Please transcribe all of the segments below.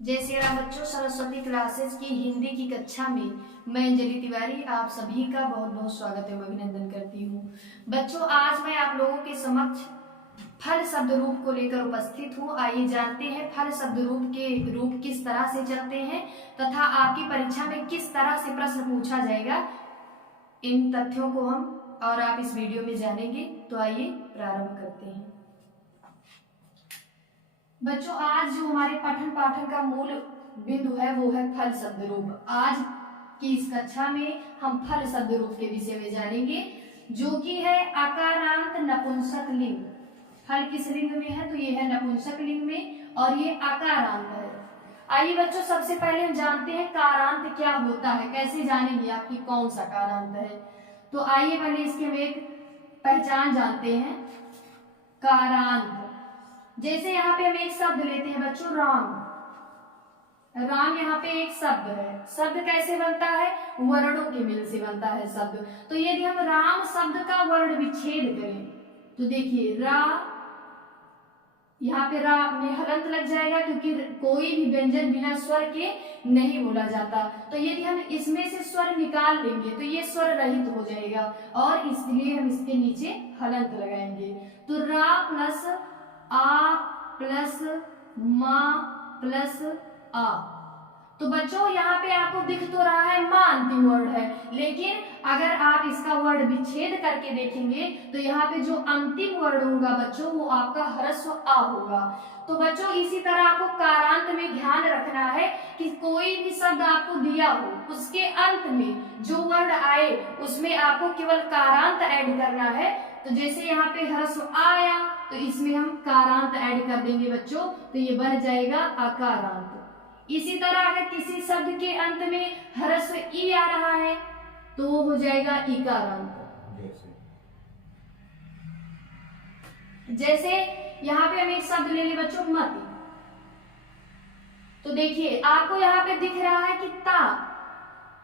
जय श्री राम बच्चों, सरस्वती क्लासेस की हिंदी की कक्षा में मैं अंजलि तिवारी आप सभी का बहुत बहुत स्वागत एवं अभिनंदन करती हूँ। बच्चों, आज मैं आप लोगों के समक्ष फल शब्द रूप को लेकर उपस्थित हूँ। आइए जानते हैं फल शब्द रूप के रूप किस तरह से चलते हैं तथा आपकी परीक्षा में किस तरह से प्रश्न पूछा जाएगा। इन तथ्यों को हम और आप इस वीडियो में जानेंगे। तो आइए प्रारंभ करते हैं। बच्चों, आज जो हमारे पठन पाठन का मूल बिंदु है वो है फल शब्द रूप। आज की इस कक्षा में हम फल शब्द रूप के विषय में जानेंगे, जो कि है आकारांत नपुंसक लिंग। फल किस लिंग में है? तो ये है नपुंसक लिंग में और ये आकारांत है। आइए बच्चों, सबसे पहले हम जानते हैं कारांत क्या होता है। कैसे जानेंगे आपकी कौन सा कारांत है? तो आइए पहले इसके हम एक पहचान जानते हैं। कारांत, जैसे यहाँ पे हम एक शब्द लेते हैं बच्चों, राम। राम यहाँ पे एक शब्द है। शब्द कैसे बनता है? वर्णों के मेल से बनता है शब्द। तो यदि हम राम शब्द का वर्ण विच्छेद करें तो देखिए रा, यहाँ पे रा में हलंत लग जाएगा क्योंकि कोई भी व्यंजन बिना स्वर के नहीं बोला जाता। तो यदि हम इसमें से स्वर निकाल लेंगे तो ये स्वर रहित हो जाएगा और इसलिए हम इसके नीचे हलंत लगाएंगे। तो रा प्लस आ प्लस मा प्लस आ। तो बच्चों, यहाँ पे आपको दिख तो रहा है मां अंतिम वर्ड है, लेकिन अगर आप इसका वर्ड विच्छेद करके देखेंगे तो यहाँ पे जो अंतिम वर्ड होगा बच्चों वो आपका ह्रस्व आ होगा। तो बच्चों, इसी तरह आपको कारांत में ध्यान रखना है कि कोई भी शब्द आपको दिया हो उसके अंत में जो वर्ड आए उसमें आपको केवल कारांत ऐड करना है। तो जैसे यहाँ पे ह्रस्व आया तो इसमें हम कारांत ऐड कर देंगे बच्चों, तो ये बन जाएगा आकारांत। इसी तरह अगर किसी शब्द के अंत में ह्रस्व ई आ रहा है तो वो हो जाएगा इकारांत। जैसे यहाँ पे हम एक शब्द ले लें बच्चों, मत। तो देखिए आपको यहाँ पे दिख रहा है कि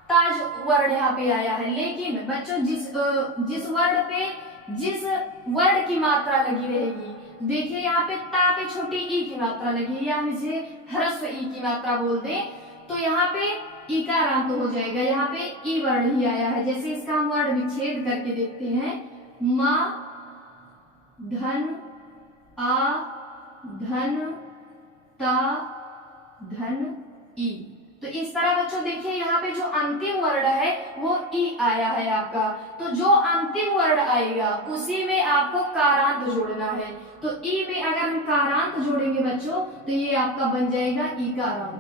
ताज वर्ण यहाँ पे आया है, लेकिन बच्चों जिस वर्ड पे जिस वर्ड की मात्रा लगी रहेगी, देखिए यहाँ पे ता पे छोटी ई की मात्रा लगी है या हम इसे ह्रस्व ई की मात्रा बोल दें तो यहाँ पे इकारांत हो जाएगा। यहाँ पे ई वर्ण ही आया है। जैसे इसका हम वर्ण विच्छेद करके देखते हैं, मा धन आ धन ता धन ई। तो इस तरह बच्चों देखिए यहाँ पे जो अंतिम वर्ण है वो ई आया है आपका। तो जो अंतिम वर्ण आएगा उसी में आपको कारांत जोड़ना है। तो ई में अगर हम कारांत जोड़ेंगे बच्चों तो ये आपका बन जाएगा इकारांत।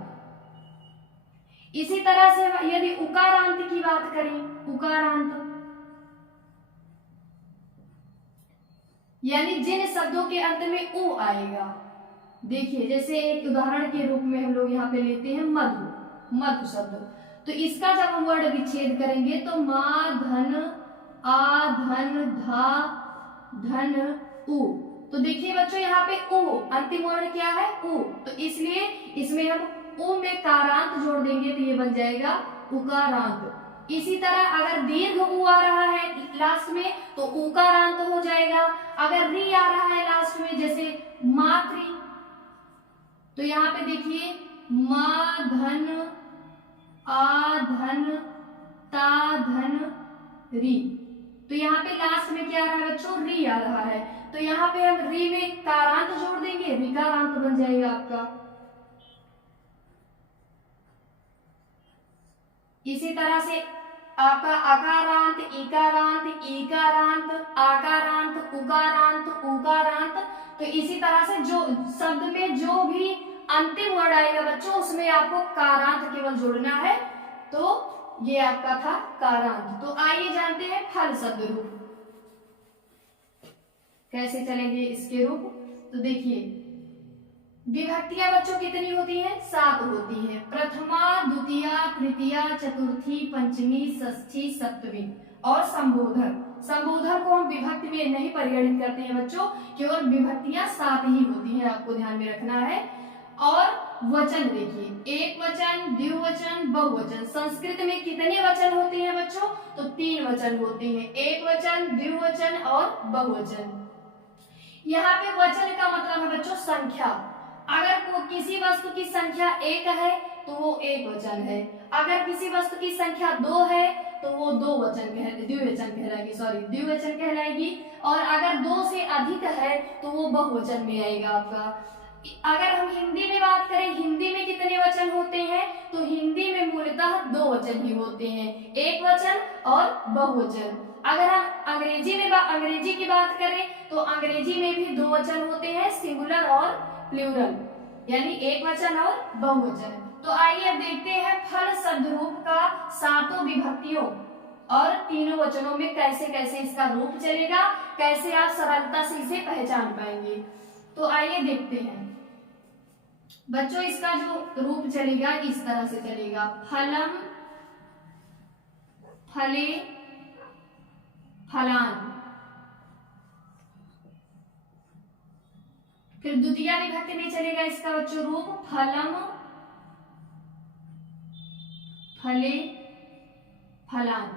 इसी तरह से यदि उकारांत की बात करें, उकारांत यानी जिन शब्दों के अंत में उ आएगा। देखिए जैसे एक उदाहरण के रूप में हम लोग यहाँ पे लेते हैं मधु, मधु शब्द। तो इसका जब हम वर्ड विच्छेद करेंगे तो मा धन आ धन धा धन उ। तो देखिए बच्चों यहाँ पे उ अंतिम वर्ण क्या है? उ। तो इसलिए इसमें हम उ में कारांत जोड़ देंगे तो ये बन जाएगा उकारांत। इसी तरह अगर दीर्घ उ आ रहा है लास्ट में तो उकारांत हो जाएगा। अगर री आ रहा है लास्ट में जैसे मातृ, तो यहाँ पे देखिए मा धन आ धन ता धन री। तो यहाँ पे लास्ट में क्या आ रहा है बच्चों? री आ रहा है। तो यहाँ पे हम री में कारांत जोड़ देंगे, विकारांत बन जाएगा आपका। इसी तरह से आपका अकारांत, इकारांत, ईकारांत, आकारांत, उकारांत, उकारांत। तो इसी तरह से जो शब्द में जो भी अंतिम वर्ड आएगा बच्चों उसमें आपको कारांत केवल जोड़ना है। तो ये आपका था कारांत। तो आइए जानते हैं फल शब्द रूप कैसे चलेंगे इसके रूप। तो देखिए विभक्तियां बच्चों कितनी होती हैं? 7 होती हैं। प्रथमा, द्वितीया, तृतीया, चतुर्थी, पंचमी, षष्ठी, सप्तमी और संबोधन। संबोधन को हम विभक्ति में नहीं परिगणित करते हैं बच्चों, केवल विभक्तियां 7 ही होती हैं, आपको ध्यान में रखना है। और वचन देखिए, एक वचन, द्विवचन, बहुवचन। संस्कृत में कितने वचन होते हैं बच्चों? तो 3 वचन होते हैं, एक वचन, द्विवचन और बहुवचन। यहाँ पे वचन का मतलब है बच्चों संख्या। अगर किसी वस्तु की संख्या एक है तो वो एक वचन है, अगर किसी वस्तु की संख्या दो है तो वो द्विवचन कहलाएगी, और अगर दो से अधिक है तो वो बहुवचन में आएगा आपका। अगर हम हिंदी में बात करें, हिंदी में कितने वचन होते हैं, तो हिंदी में मूलतः दो वचन ही होते हैं, एक वचन और बहुवचन। अगर हम अंग्रेजी की बात करें तो अंग्रेजी में भी दो वचन होते हैं, सिंगुलर और प्लूरल, यानी एक वचन और बहुवचन। तो आइए अब देखते हैं फल शब्द रूप का सातों विभक्तियों और तीनों वचनों में कैसे कैसे इसका रूप चलेगा, कैसे आप सरलता से इसे पहचान पाएंगे। तो आइए देखते हैं बच्चों, इसका जो रूप चलेगा इस तरह से चलेगा, फलम, फले, फलान। फिर द्वितीय विभक्ति में चलेगा इसका बच्चों रूप, फलम, फले, फलान।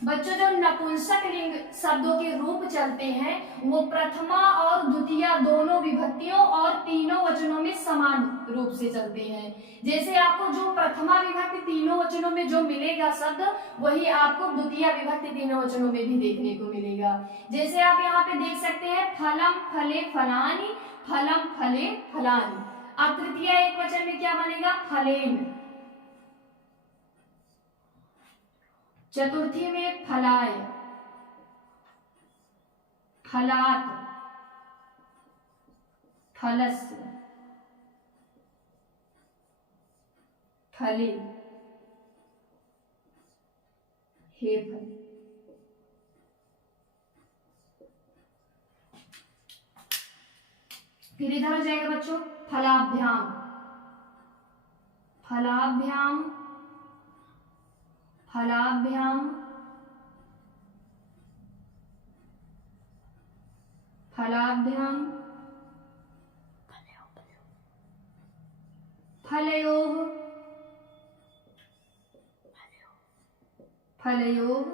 बच्चों जो नपुंसक लिंग शब्दों के रूप चलते हैं वो प्रथमा और द्वितीय दोनों विभक्तियों और तीनों वचनों में समान रूप से चलते हैं। जैसे आपको जो प्रथमा विभक्ति तीनों वचनों में जो मिलेगा शब्द, वही आपको द्वितीय विभक्ति तीनों वचनों में भी देखने को मिलेगा। जैसे आप यहाँ पे देख सकते हैं फलम, फले, फलानी, फलम, फले, फलानी। अब तृतीय एक वचन में क्या बनेगा, फलेन। चतुर्थी में फलाय, फलात, फलस्य, फले, हे फल। फिर इधर हो जाएगा बच्चों फलाभ्याम, फलाभ्याम, फलाभ्याम, फलाभ्याम, फलयोः, फलयोः,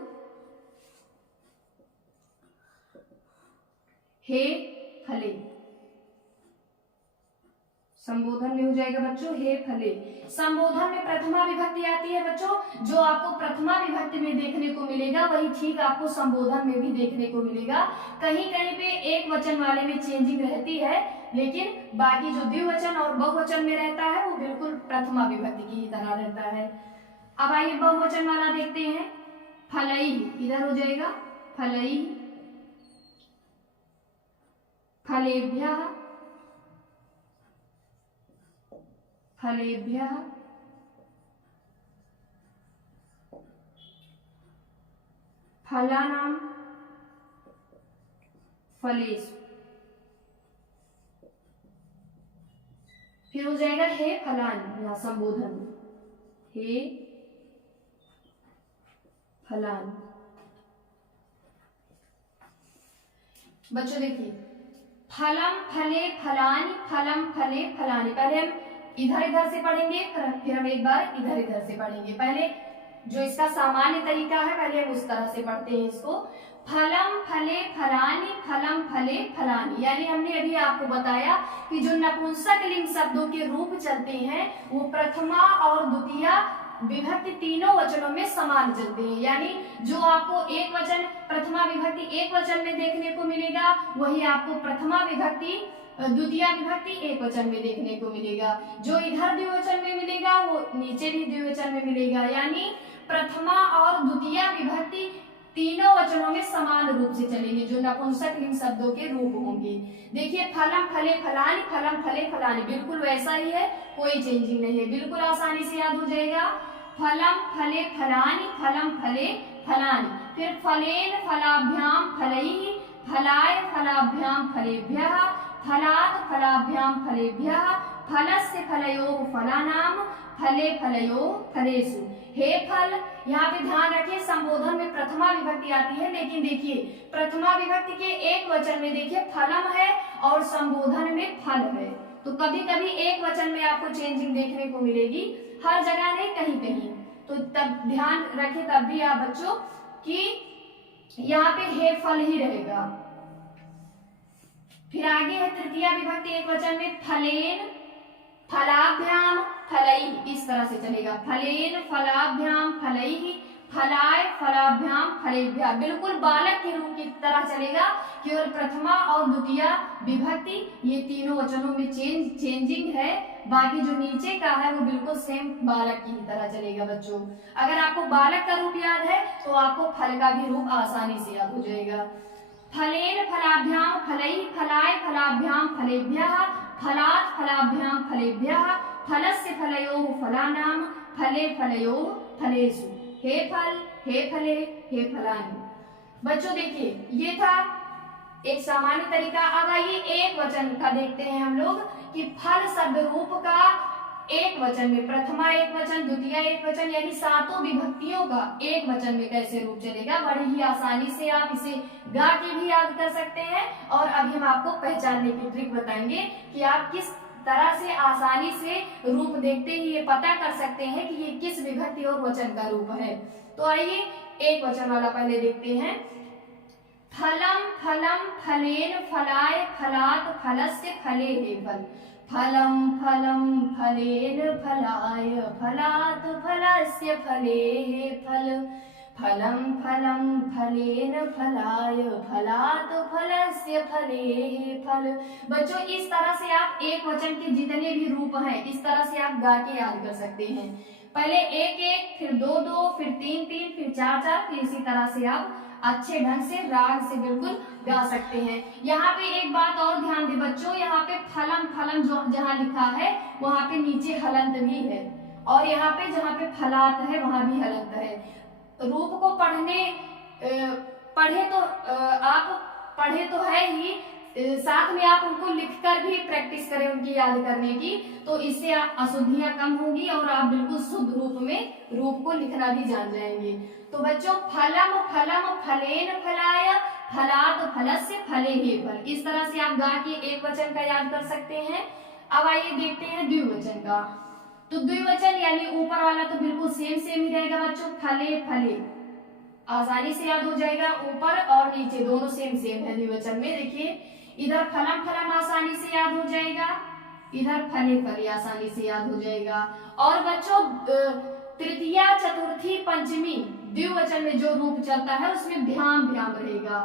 हे फले। संबोधन में हो जाएगा बच्चों हे फले। संबोधन में प्रथमा विभक्ति आती है बच्चों, जो आपको प्रथमा विभक्ति में देखने को मिलेगा वही ठीक आपको संबोधन में भी देखने को मिलेगा। कहीं कहीं पे एक वचन वाले में चेंजिंग रहती है, लेकिन बाकी जो द्विवचन और बहुवचन में रहता है वो बिल्कुल प्रथमा विभक्ति की ही तरह रहता है। अब आइए बहुवचन वाला देखते हैं, फलई, इधर हो जाएगा फलई, फलेभ्यः, फलेभ्यः, फलानां, फलेषु। फिर हो जाएगा हे फलान, यहाँ संबोधन, हे फलान। बच्चों देखिए फलम, फले, फलानी, फलम, फले, फलानी। पहले हम इधर से पढ़ेंगे, फिर हम एक बार इधर से पढ़ेंगे। पहले जो इसका सामान्य तरीका है पहले हम उस तरह से पढ़ते हैं इसको। फलम, फले, फलानी, फलम, फले, फलानी। यानी हमने अभी आपको बताया कि जो नपुंसक लिंग शब्दों के रूप चलते हैं वो प्रथमा और द्वितीय विभक्ति तीनों वचनों में समान चलते हैं। यानी जो आपको एक वचन प्रथमा विभक्ति एक वचन में देखने को मिलेगा वही आपको प्रथमा विभक्ति द्वितीय विभक्ति एक वचन में देखने को मिलेगा। जो इधर द्विवचन में मिलेगा वो नीचे भी द्विवचन में मिलेगा। यानी प्रथमा और द्वितीय विभक्ति तीनों वचनों में समान रूप से चलेंगे जो नपुंसक लिंग शब्दों के रूप होंगे। देखिए फलम, फले, फलानी, फलम, फले, फलानी बिल्कुल वैसा ही है, कोई चेंजिंग नहीं है, बिल्कुल आसानी से याद हो जाएगा। फलम, फले, फलानी, फलम, फले, फलानी। फिर फलेन, फलाभ्याम, फलैः, फलाय, फलाभ्याम, फलेभ्यः, फलात्, फलाभ्याम, फलेभ्यः, फलस्य, फलयोः, फलानां, फले, फलयोः, फलेषु। हे फल, यहाँ पे ध्यान रखिए संबोधन में प्रथमा विभक्ति आती है, लेकिन देखिए प्रथमा विभक्ति के एक वचन में देखिए फलम है और संबोधन में फल है। तो कभी कभी एक वचन में आपको चेंजिंग देखने को मिलेगी, हर जगह नहीं, कहीं कहीं। तो तब ध्यान रखें तब भी आप बच्चों कि यहाँ पे हे फल ही रहेगा। फिर आगे है तृतीया विभक्ति एक वचन में फलेन फलाभ्याम फलई, इस तरह से चलेगा। फलेन फलाभ्याम फलई, फलाय फलाभ्याम फलेभ्या, बिल्कुल बालक के रूप की तरह चलेगा। केवल प्रथमा और द्वितीया विभक्ति ये तीनों वचनों में चेंजिंग है, बाकी जो नीचे का है वो बिल्कुल सेम बालक की तरह चलेगा बच्चों। अगर आपको बालक का रूप याद है तो आपको फल का भी रूप आसानी से याद हो जाएगा। फलेन फलाभ्याम फलई, फलाय फलाभ्याम फलेभ्यः, फलात् फलाभ्याम फलेभ्यः, फलस्य फलयोः फलानां, फले फलयोः फलेषु, हे फल हे फले हे फलानि। बच्चों देखिए ये था एक सामान्य तरीका। अब आइए एक वचन का देखते हैं हम लोग कि फल शब्द रूप का एक वचन में, प्रथमा एक वचन, द्वितीय एक वचन, यानी सातों विभक्तियों का एक वचन में कैसे रूप चलेगा। बड़ी ही आसानी से आप इसे गा के भी याद कर सकते हैं, और अभी हम आपको पहचानने की ट्रिक बताएंगे कि आप किस तरह से आसानी से रूप देखते ही ये पता कर सकते हैं कि ये किस विभक्ति और वचन का रूप है। तो आइए एक वचन वाला पहले देखते हैं। फलम फलम फलेन फलाय फलात् फलस्य फले हे फल, फलम फलम फलेन फलाय फलात् फलस्य फले हे फल, फलम फलम फलेन फलाय फलात् फलस्य फले हे फल। बच्चों इस तरह से आप एक वचन के जितने भी रूप हैं इस तरह से आप गा के याद कर सकते हैं। पहले एक एक, फिर दो दो, फिर तीन तीन, फिर चार चार, फिर इसी तरह से आप अच्छे ढंग से राग से बिल्कुल गा सकते हैं। यहाँ पे एक बात और ध्यान दे बच्चों, यहाँ पे फलम फलम जो जहाँ लिखा है वहाँ पे नीचे हलंत भी है, और यहाँ पे जहाँ पे फलात है वहाँ भी हलंत है। रूप को पढ़े तो है ही, साथ में आप उनको लिखकर भी प्रैक्टिस करें उनकी याद करने की, तो इससे अशुद्धियां कम होंगी और आप बिल्कुल शुद्ध रूप में रूप को लिखना भी जान जाएंगे। तो बच्चों फलम फलम फलेन फलाय फलात् फलस्य फले हे फल, इस तरह से आप गा के एक वचन का याद कर सकते हैं। अब आइए देखते हैं द्विवचन का। तो द्विवचन यानी ऊपर वाला तो बिल्कुल सेम ही रहेगा बच्चों, फले फले आसानी से याद हो जाएगा, ऊपर और नीचे दोनों सेम है द्विवचन में। देखिए इधर फलम फलम आसानी से याद हो जाएगा, इधर फले फले आसानी से याद हो जाएगा। और बच्चों तृतीया चतुर्थी पंचमी द्विवचन में जो रूप चलता है उसमें भ्याम भ्याम रहेगा,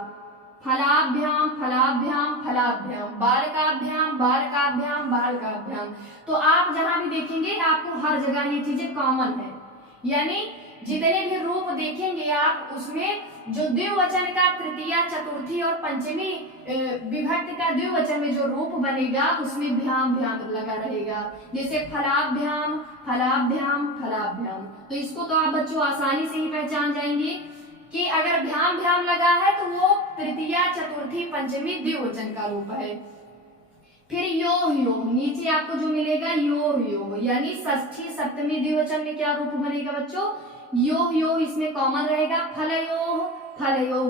फलाभ्याम फलाभ्याम फलाभ्याम, बालकाभ्याम बालकाभ्याम बालकाभ्याम। तो आप जहां भी देखेंगे आपको हर जगह ये चीजें कॉमन है, यानी जितने भी रूप देखेंगे आप उसमें जो द्विवचन का तृतीया चतुर्थी और पंचमी विभक्ति का द्विवचन में जो रूप बनेगा उसमें भ्याम भ्याम लगा रहेगा, जैसे फलाभ्याम फलाभ्याम फलाभ्याम। तो इसको तो आप बच्चों आसानी से ही पहचान जाएंगे कि अगर भ्याम भ्याम लगा है तो वो तृतीया चतुर्थी पंचमी द्विवचन का रूप है। फिर यो यो, नीचे आपको जो मिलेगा यो यो, यानी षष्ठी सप्तमी द्विवचन में क्या रूप बनेगा बच्चों, यो यो इसमें कॉमन रहेगा, फलयो फलयो,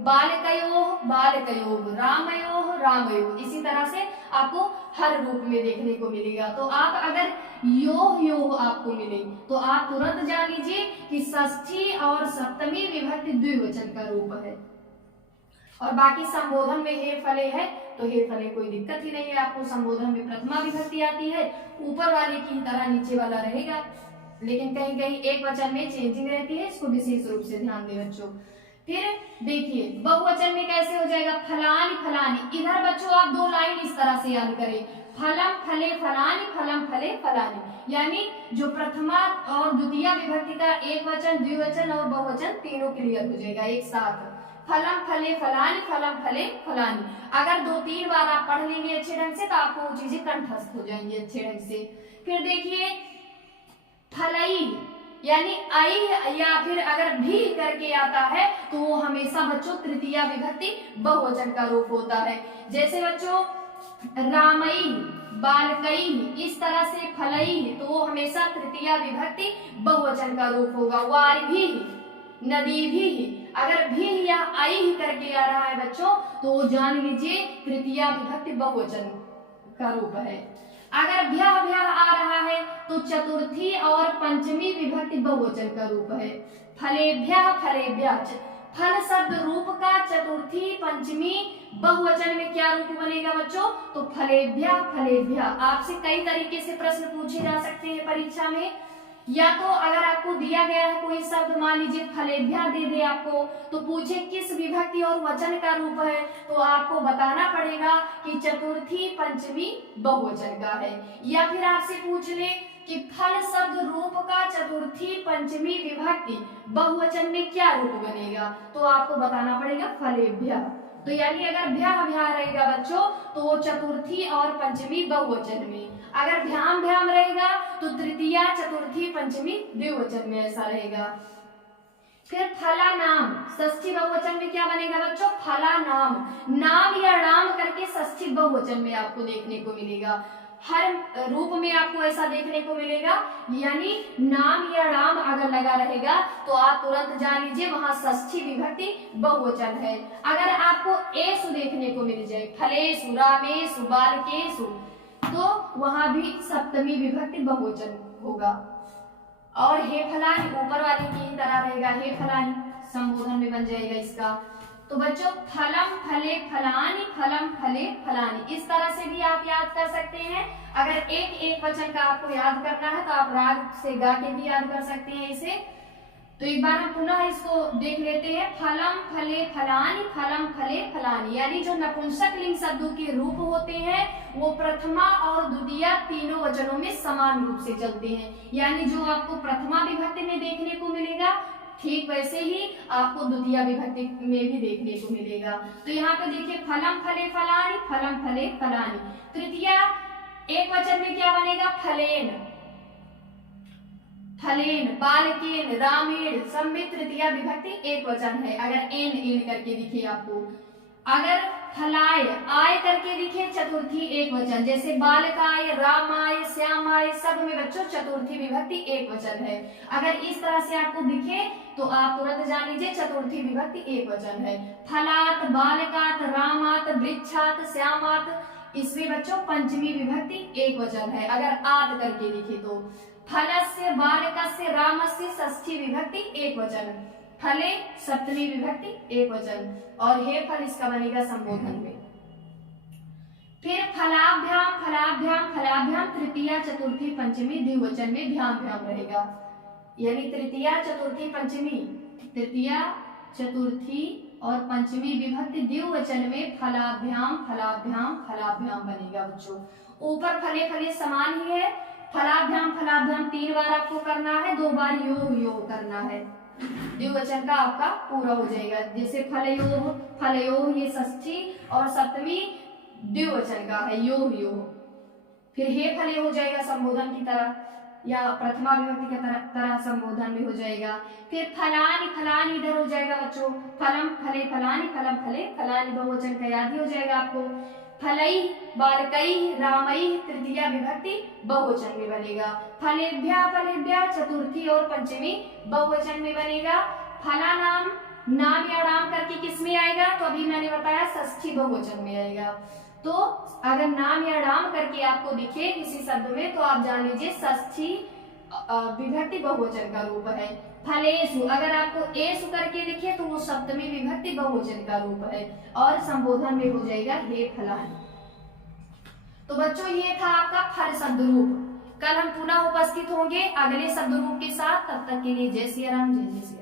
बालकयो बालकयो, रामयो रामयो, इसी तरह से आपको हर रूप में देखने को मिलेगा। तो आप अगर यो यो आपको मिले तो आप तुरंत जान लीजिए कि षष्ठी और सप्तमी विभक्ति द्विवचन का रूप है। और बाकी संबोधन में हे फले है तो हे फले कोई दिक्कत ही नहीं है, आपको संबोधन में प्रथमा विभक्ति आती है, ऊपर वाले की तरह नीचे वाला रहेगा, लेकिन कहीं कहीं एक वचन में चेंजिंग रहती है, इसको विशेष रूप से ध्यान दें बच्चों। फिर देखिए बहुवचन में कैसे हो जाएगा, फलानी फलानी। इधर बच्चों आप दो लाइन इस तरह से याद करें, फलम फले फलानी फलम फले फलानी, यानी जो प्रथमा और द्वितीय विभक्ति का एक वचन द्विवचन और बहुवचन तीनों क्लियर हो जाएगा एक साथ, फलम फले फलानी फलम फले फलानी। अगर दो तीन बार आप पढ़ लेंगे अच्छे ढंग से तो आपको वो चीजें कंठस्थ हो जाएंगी अच्छे ढंग से। फिर देखिए फलई यानी आई या फिर अगर भी करके आता है तो वो हमेशा बच्चों तृतीया विभक्ति बहुवचन का रूप होता है। जैसे बच्चों रामई बालकई, इस तरह से फलई तो वो हमेशा तृतीया विभक्ति बहुवचन का रूप होगा। वारी नदी भी, अगर भी या आई ही करके आ रहा है बच्चों तो वो जान लीजिए तृतीया विभक्ति बहुवचन का रूप है। अगर भ्यः भ्यः आ रहा है तो चतुर्थी और पंचमी विभक्ति बहुवचन का रूप है। फलेभ्यः फलेभ्यः, फल शब्द रूप का चतुर्थी पंचमी बहुवचन में क्या रूप बनेगा बच्चों? तो फलेभ्य फलेभ्य। आपसे कई तरीके से प्रश्न पूछे जा सकते हैं परीक्षा में। या तो अगर आपको दिया गया है कोई शब्द, मान लीजिए फलेभ्य दे दे आपको, तो पूछे किस विभक्ति और वचन का रूप है, तो आपको बताना पड़ेगा कि चतुर्थी पंचमी बहुवचन का है। या फिर आपसे पूछ ले कि फल शब्द रूप का चतुर्थी पंचमी विभक्ति बहुवचन में क्या रूप बनेगा, तो आपको बताना पड़ेगा फलेभ्य। तो यानी अगर भ्या भ्या रहेगा बच्चों तो वो चतुर्थी और पंचमी बहुवचन में, अगर भ्याम भ्याम रहेगा तो तृतीया चतुर्थी पंचमी द्विवचन में ऐसा रहेगा। फिर फला नाम षष्ठी बहुवचन में क्या बनेगा बच्चों? फला नाम। नाम या राम करके षष्ठी बहुवचन में आपको देखने को मिलेगा, हर रूप में आपको ऐसा देखने को मिलेगा। यानी नाम या राम अगर लगा रहेगा तो आप तुरंत जान लीजिए वहां षष्ठी विभक्ति बहुवचन है। अगर आपको एसु देखने को मिल जाए, फलेसु, रामेसु, बालकेसु, तो वहां भी सप्तमी विभक्ति बहुवचन होगा। और हे फलानी ऊपर वाली की ही तरह रहेगा, हे फलानी संबोधन में बन जाएगा इसका। तो बच्चों फलम फले फलानी, फलम फले फलानी, इस तरह से भी आप याद कर सकते हैं। अगर एक एक वचन का आपको याद करना है तो आप राग से गा के भी याद कर सकते हैं इसे। तो एक बार हम पुनः इसको देख लेते हैं। फलम फले फलानी, फलम फले फलानी, यानी जो नपुंसक लिंग शब्दों के रूप होते हैं वो प्रथमा और द्वितीया तीनों वचनों में समान रूप से चलते हैं। यानी जो आपको प्रथमा विभक्ति में देखने को मिलेगा ठीक वैसे ही आपको द्वितीय विभक्ति में भी देखने को मिलेगा। तो यहाँ पे देखिए फलम फले फलानी, फलम फले फलानी। तृतीया एक वचन में क्या बनेगा? फलेन, फलेन, बालकेन, रामेण, सब में तृतीय विभक्ति एक वचन है अगर एन एन करके दिखे आपको। अगर फलाय आय करके दिखे चतुर्थी एक वचन, जैसे बालकाय, रामाय, श्यामाय, सब में बच्चों चतुर्थी विभक्ति एक वचन है। अगर इस तरह से आपको दिखे तो आप तुरंत जान लीजिए चतुर्थी विभक्ति एक वचन है। फलात, बालकात, रामात, वृक्षात, श्यामात, इसमें बच्चों पंचमी विभक्ति एक वचन है अगर आत करके दिखे तो। फलस्य, बालकस्य, रामस्य षष्ठी विभक्ति एक वचन, फले सप्तमी विभक्ति एक वचन, और हे फल इसका बनेगा संबोधन में। फिर फलाभ्याम फलाभ्याम फलाभ्याम तृतीया चतुर्थी पंचमी द्विवचन में भ्याम भ्याम रहेगा। यानी तृतीया चतुर्थी पंचमी, तृतीया चतुर्थी और पंचमी विभक्ति द्विवचन में फलाभ्याम फलाभ्याम फलाभ्याम बनेगा बच्चों। ऊपर फले फले समान ही है, फलाभ्याम फलाभ्याम 3 बार आपको करना है, 2 बार यो यो करना है, द्विवचन का आपका पूरा हो जाएगा। जैसे फलयो, फलयो ये षष्ठी और सप्तमी द्विवचन का है, यो यो। फिर हे फले हो जाएगा संबोधन की तरह या प्रथमा विभक्ति की तरह संबोधन में हो जाएगा। फिर फलानी फलानी इधर हो जाएगा बच्चों, फलम फले फलानी, फलम फले फलानी बहुवचन का याद ही हो जाएगा आपको। फलई, बालकई, रामई तृतीया विभक्ति बहुवचन में बनेगा। फलेभ्या फलेभ्या चतुर्थी और पंचमी बहुवचन में बनेगा। फला नाम, नाम या नाम करके किस में आएगा? तो अभी मैंने बताया षष्ठी बहुवचन में आएगा। तो अगर नाम या नाम करके आपको दिखे किसी शब्द में तो आप जान लीजिए षष्ठी विभक्ति बहुवचन का रूप है। फलेसु अगर आपको एसु करके दिखे तो वो सप्तमी विभक्ति बहुवचन का रूप है और संबोधन में हो जाएगा हे फलानी। तो बच्चों ये था आपका फल शब्द रूप। कल हम पुनः उपस्थित होंगे अगले शब्द रूप के साथ। तब तक के लिए जय सिया राम, जय जय सिया।